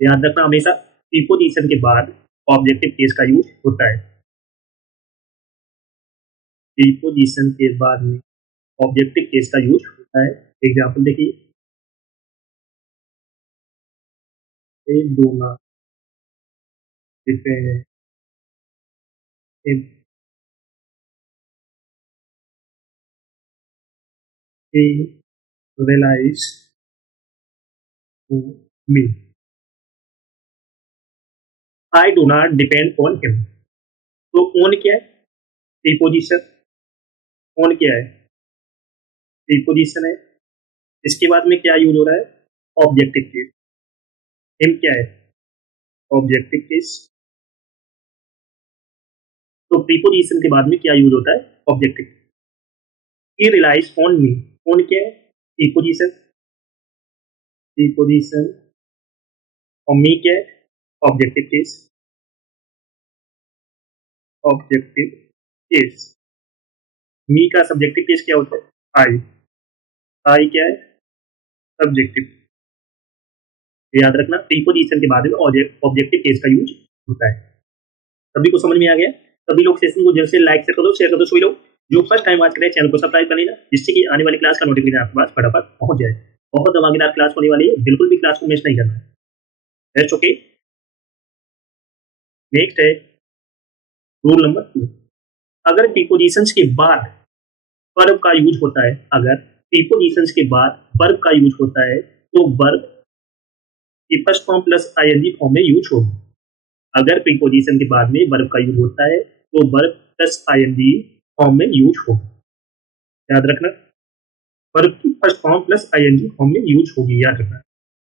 याद रखना हमेशा प्रीपोजिशन के बाद ऑब्जेक्टिव केस का यूज होता है। प्रीपोजिशन के बाद में ऑब्जेक्टिव केस का यूज होता है। एग्जाम्पल देखिए, they do not depend if he relies on me, I do not depend on him। तो on क्या है? प्रीपोजिशन। on क्या है? प्रीपोजिशन है। इसके बाद में क्या यूज हो रहा है? Objective case. हिम क्या है? Objective case. तो प्रीपोजिशन के बाद में क्या यूज होता है? Objective. He relies on me. On क्या है? प्रीपोजिशन। प्रीपोजिशन। और मी क्या है? Objective case. Objective case. Me का सब्जेक्टिव केस क्या होता है? आई। आई क्या है? सब्जेक्टिव। याद रखना प्रीपोजिशन के बाद में ऑब्जेक्टिव केस का यूज होता है। सभी को समझ में आ गया? सभी लोग सेशन को जल्द से लाइक से कर दो, शेयर कर दो। सभी लोग जो फर्स्ट टाइम आज करें चैनल को सब्सक्राइब कर लेना, जिससे कि आने वाली क्लास का नोटिफिकेशन आपके पास फटाफट पहुंच जाए। बहुत धमाकेदार क्लास होने वाली है, बिल्कुल भी क्लास को मिस नहीं करना है। नेक्स्ट ओके, नेक्स्ट है रूल नंबर 2। अगर प्रीपोजिशंस के बाद वर्ब का यूज होता है, अगर प्रीपोजिशंस के बाद वर्ब का यूज होता है तो वर्ब की first form plus ING form में यूज होगा। अगर प्रीपोजिशन के बाद में वर्ब का यूज होता है तो वर्ब प्लस आईएनजी फॉर्म में यूज होगा। याद रखना, वर्ब की first form plus ING form में यूज होगी। याद रखना।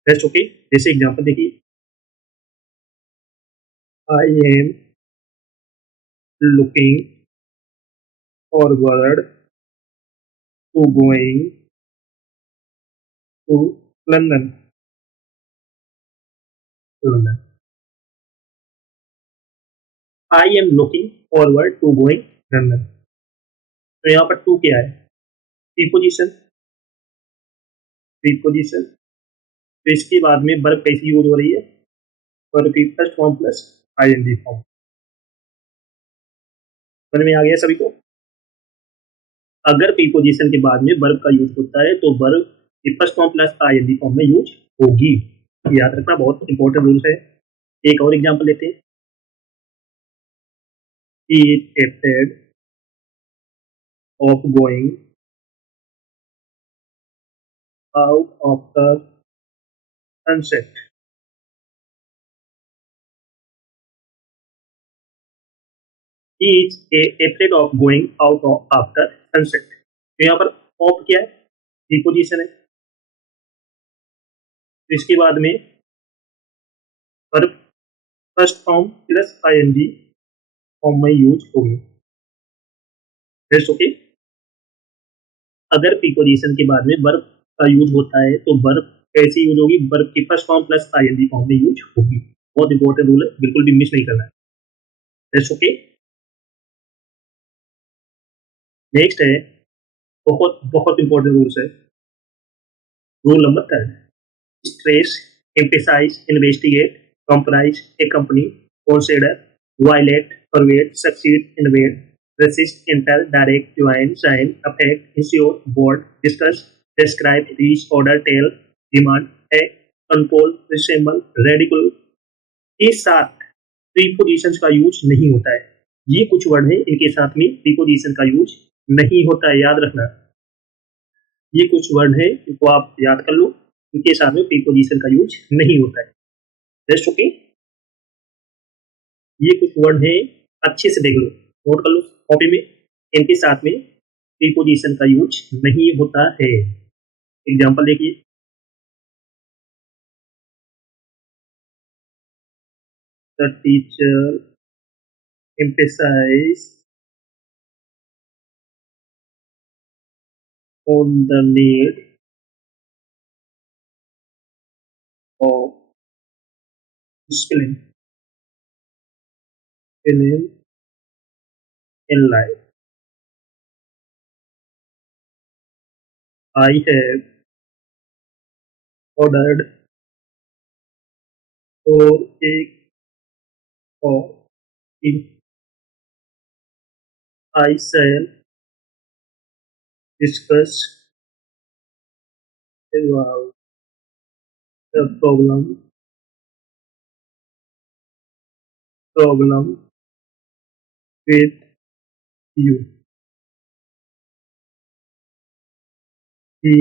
नेक्स्ट ओके, जैसे एग्जांपल देखिए, I am looking forward to going to London. London. I am looking forward to going London. तो यहाँ पर टू क्या है? प्रीपोजिशन। प्रीपोजिशन। तो इसके बाद में वर्ब कैसी यूज हो रही है? वर्ब की first form plus ING form. समझ में आ गया सभी को? अगर प्रीपोजिशन के बाद में वर्ब का यूज होता है तो वर्ब की first form plus ING form में यूज होगी। याद रखना, बहुत इंपॉर्टेंट रूल है। एक और एग्जांपल लेते हैं। He is afraid of going out after sunset। He is afraid of going out after sunset। तो यहाँ पर ऑफ क्या है? प्रीपोजिशन है। तो इसके बाद में verb first form plus ING form में यूज होगी। नेक्स्ट ओके, अगर प्रीपोजिशन के बाद में वर्ब का यूज होता है तो वर्ब कैसे यूज होगी? वर्ब की first form plus ING form में यूज होगी। बहुत इंपॉर्टेंट रूल है, बिल्कुल भी मिस नहीं करना है। नेक्स्ट ओके, नेक्स्ट है बहुत बहुत इंपॉर्टेंट रूल्स है। Rule number 3, stress, emphasize, investigate, comprise, accompany, consider, violate, pervade, succeed, invade, resist, enter, direct, join, sign, affect, ensure, board, discuss, describe, reach, order, tell, demand, act, control, resemble, ridicule, ये 7 prepositions का use नहीं होता है। ये कुछ word है, इनके साथ में प्रीपोजिशन का यूज नहीं होता है। याद रखना, ये कुछ वर्ड है, इनको आप याद कर लो, इनके साथ में प्रीपोजिशन का यूज नहीं होता है। नेक्स्ट ओके, ये कुछ वर्ड है, अच्छे से देख लो, नोट कर लो कॉपी में। इनके साथ में प्रीपोजिशन का यूज नहीं होता है। एग्जांपल देखिए, the teacher emphasize on the need of discipline in life। I have ordered और एक और I shall discuss about the problem with you. He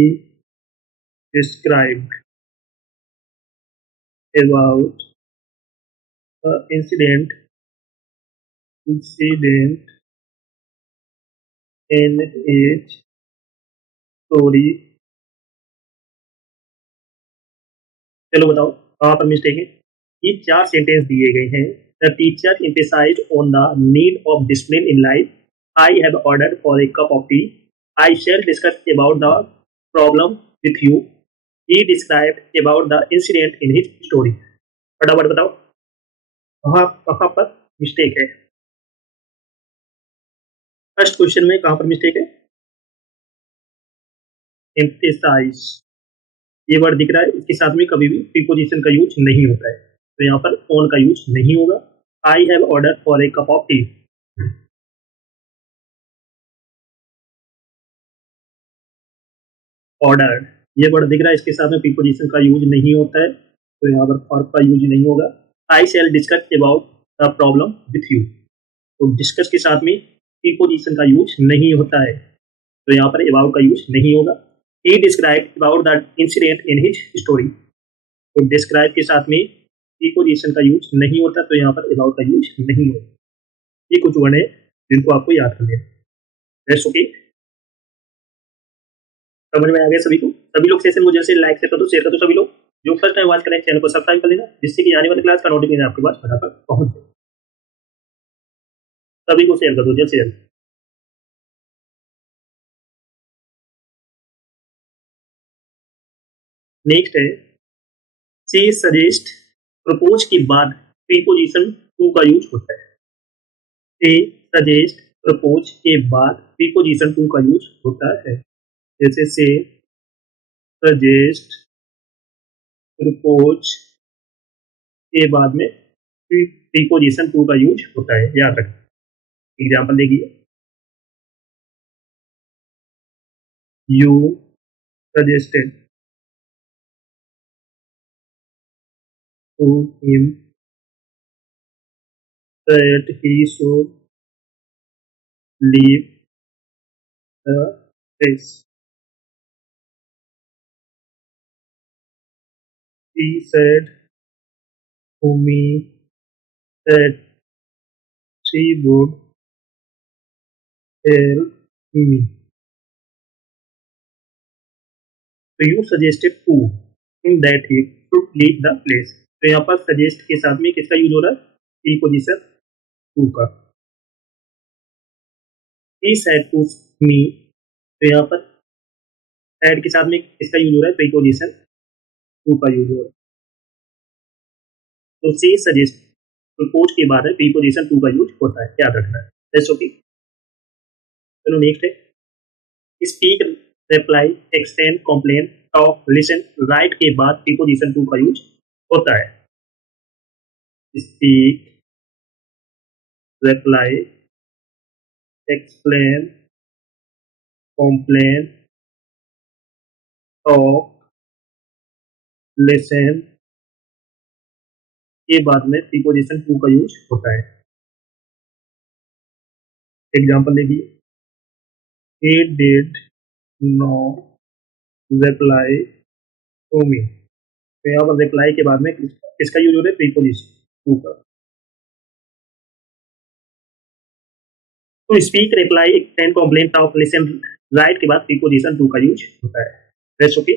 described about the incident in his story. चलो बताओ कहाँ पर मिस्टेक है। ये 4 सेंटेंस दिए गए हैं। The teacher emphasized on the need of discipline in life. I have ordered for a cup of tea. I shall discuss about the problem with you. He described about the incident in his story. फटाफट बताओ कहाँ कहाँ पर mistake है। First question में कहाँ पर mistake है? एम्फेसाइज, ये वर्ड दिख रहा है, इसके साथ में कभी भी प्रीपोजिशन का यूज नहीं होता है, तो यहाँ पर ऑन का यूज नहीं होगा। I have order for a cup of T, order ये वर्ड दिख रहा है, इसके साथ में प्रीपोजिशन का यूज नहीं होता है, तो यहाँ पर फॉर का यूज नहीं होगा। I shall discuss about the problem with you, तो डिस्कस के साथ में प्रीपोजिशन का यूज नहीं होता है, तो यहाँ पर अबाउट का यूज नहीं होगा। He describe about the incident in his story, तो डिस्क्राइब के साथ में प्रीपोजिशन का यूज नहीं होता, तो यहाँ पर अबाउट का यूज नहीं होगा। ये कुछ वर्ड है जिनको आपको याद कर लेना। ओके, समझ में आ गया सभी को? सभी लोग सेशन मुझे से लाइक कर दो, शेयर कर दो। सभी लोग जो फर्स्ट टाइम वॉच करें चैनल को सब्सक्राइब कर लेना, जिससे कि आने वाली क्लास का नोटिफिकेशन आपके पास फटाफट पहुंच जाए। सभी को शेयर कर दो, जल्द से जल्द। नेक्स्ट है सी सजेस्ट, प्रपोज के बाद प्रीपोजिशन टू का यूज होता है। सी सजेस्ट, प्रपोज के बाद प्रीपोजिशन टू का यूज होता है। जैसे से सजेस्ट, प्रपोज के बाद में प्रीपोजिशन टू का यूज होता है, याद रखें। एग्जाम्पल देखिए, you suggested to him that he should leave the place. He said to me that she would help me. So you suggested to him that he should leave the place. तो यहाँ पर suggest के साथ में किसका use हो रहा है? प्रीपोजिशन टू का। He said to me, तो यहाँ पर said के साथ में किसका यूज हो रहा है? प्रीपोजिशन टू का यूज हो रहा है। तो सी सजेस्ट, प्रपोज के बाद है प्रीपोजिशन टू का यूज होता है, याद रखना है। That's okay. चलो नेक्स्ट है speak, reply, extend, complain, talk, listen, right के बाद प्रीपोजिशन टू का यूज होता है। Speak, reply, explain, complain, talk, listen के बाद में प्रीपोजिशन टू का यूज होता है। एग्जाम्पल देखिए, he did not reply to me, तो यहाँ पर रिप्लाई के बाद में किसका यूज हो रहा है? प्रीपोजिशन टू का। तो speak, reply, extend, complain, talk, listen, right के बाद प्रीपोजिशन टू का यूज होता है। That's okay.